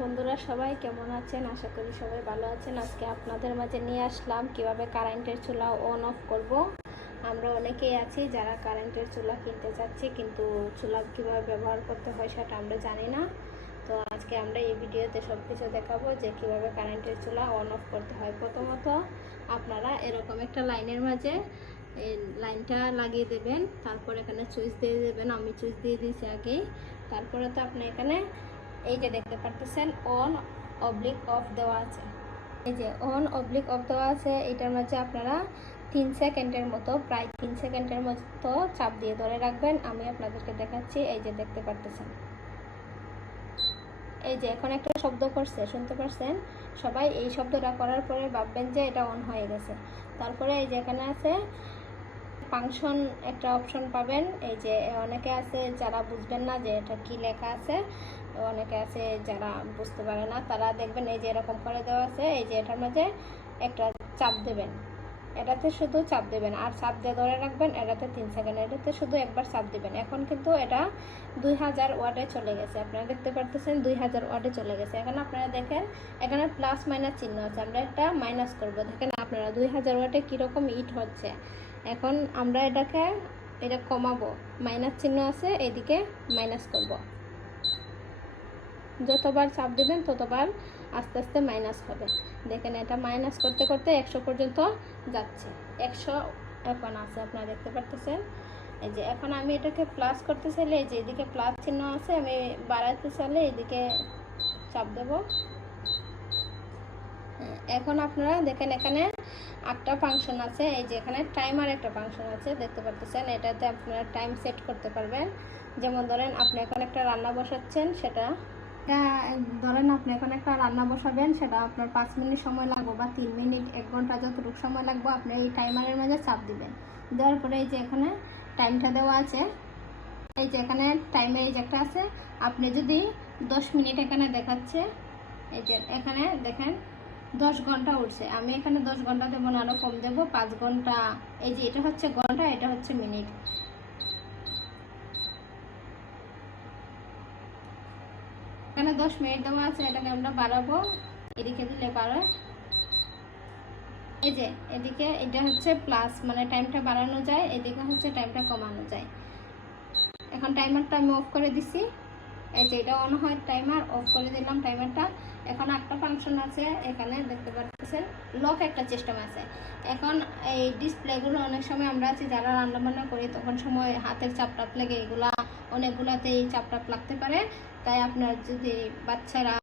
বন্ধুরা সবাই কেমন আছেন? আশা করি সবাই ভালো আছেন। আজকে আপনাদের মাঝে নিয়ে আসলাম কিভাবে কারেন্টের চুলা অন অফ করব। আমরা অনেকেই আছি যারা কারেন্টের চুলা কিনতে চাচ্ছি, কিন্তু চুলা কিভাবে ব্যবহার করতে হয় সেটা আমরা জানি না। তো আজকে আমরা এই ভিডিওতে সব কিছু দেখাবো যে কিভাবে কারেন্টের চুলা অন অফ করতে হয়। প্রথমত আপনারা এরকম একটা লাইনের মাঝে এই লাইনটা লাগিয়ে দেবেন, তারপর এখানে সুইচ দিয়ে দেবেন। আমি সুইচ দিয়ে দিয়েছি আগেই। তারপরে তো আপনি এখানে এই যে দেখতে পারতেছেন অন অবলিক অফ দেওয়া আছে। এই যে অন অবলিক অফ দেওয়া আছে, এটার মাঝে আপনারা 3 সেকেন্ডের মতো, প্রায় 3 সেকেন্ডের মতো চাপ দিয়ে ধরে রাখবেন। আমি আপনাদেরকে দেখাচ্ছি। এই যে দেখতে পারতেছেন, এই যে এখন একটা শব্দ করছে, শুনতে পারছেন সবাই? এই শব্দটা করার পরে ভাববেন যে এটা অন হয়ে গেছে। তারপরে এই যে এখানে আছে ফাংশন, একটা অপশন পাবেন। এই যে অনেকে আছে যারা বুঝবেন না যে এটা কি লেখা আছে, অনেকে আছে যারা বুঝতে পারে না, তারা দেখবেন এই যে এরকম করে দেওয়া আছে। এই যে এটার মাঝে একটা চাপ দেবেন, এটাতে শুধু চাপ দেবেন আর চাপ দিয়ে ধরে রাখবেন। এটাতে 3 সেকেন্ড, এটাতে শুধু একবার চাপ দেবেন। এখন কিন্তু এটা 2000 ওয়াটে চলে গেছে। আপনারা দেখতে পারতেছেন 2000 ওয়াটে চলে গেছে। এখন আপনারা দেখেন এখানে প্লাস মাইনাস চিহ্ন আছে, আমরা এটা মাইনাস করব। দেখেন আপনারা 2000 ওয়াটে কীরকম হিট হচ্ছে। এখন আমরা এটা কমাবো, মাইনাস চিহ্ন আছে, এদিকে মাইনাস করব। যতবার চাপ দিবেন ততবার আস্তে আস্তে মাইনাস হবে। দেখেন এটা মাইনাস করতে করতে 100 পর্যন্ত যাচ্ছে। 100 এখন আছে, আপনারা দেখতে পারতেছেন। এই যে এখন আমি এটাকে প্লাস করতে চাইলে এই যে এদিকে প্লাস চিহ্ন আছে, আমি বাড়াতে চাইলে এদিকে চাপ দেব। এখন আপনারা দেখেন এখানে একটা ফাংশন আছে। এই যে এখানে টাইমার একটা ফাংশন আছে, দেখতে পাচ্ছেন। এটাতে আপনারা টাইম সেট করতে পারবেন। যেমন ধরেন আপনি এখন একটা রান্না বসাচ্ছেন, সেটা ধরেন আপনি এখন একটা রান্না বসাবেন, সেটা আপনার 5 মিনিট সময় লাগবে বা 3 মিনিট, 1 ঘন্টা, যতটুকু সময় লাগবে আপনি এই টাইমারের মাঝে চাপ দিবেন। দেওয়ার পরে এই যে এখানে টাইমটা দেওয়া আছে, এই যে এখানে টাইমে এই যে একটা আছে। আপনি যদি 10 মিনিট এখানে দেখাচ্ছে, এই যে এখানে দেখেন 10 ঘন্টা উঠছে। আমি এখানে 10 ঘন্টা দেবো না, আরও কম দেবো, 5 ঘন্টা। এই যে এটা হচ্ছে ঘন্টা, এটা হচ্ছে মিনিট। এখানে 10 মিনিট দেওয়া আছে, এটাকে আমরা বাড়াবো। এদিকে দিলে বাড়ায়, এই যে এদিকে এটা হচ্ছে প্লাস, মানে টাইমটা বাড়ানো যায়, এদিকে হচ্ছে টাইমটা কমানো যায়। এখন টাইমারটা আমি অফ করে দিছি। এই যে এটা অন হয়, টাইমার অফ করে দিলাম টাইমারটা। এখন একটা ফাংশন আছে এখানে, দেখতে পাচ্ছেন লক একটা সিস্টেম আছে। এখন এই ডিসপ্লেগুলো অনেক সময় আমরা আছি যারা রান্নাবান্না করি, তখন সময় হাতের চাপটাপ লেগে এগুলা অনেকগুলাতে এই চাপটাপ লাগতে পারে। তাই আপনার যদি বাচ্চারা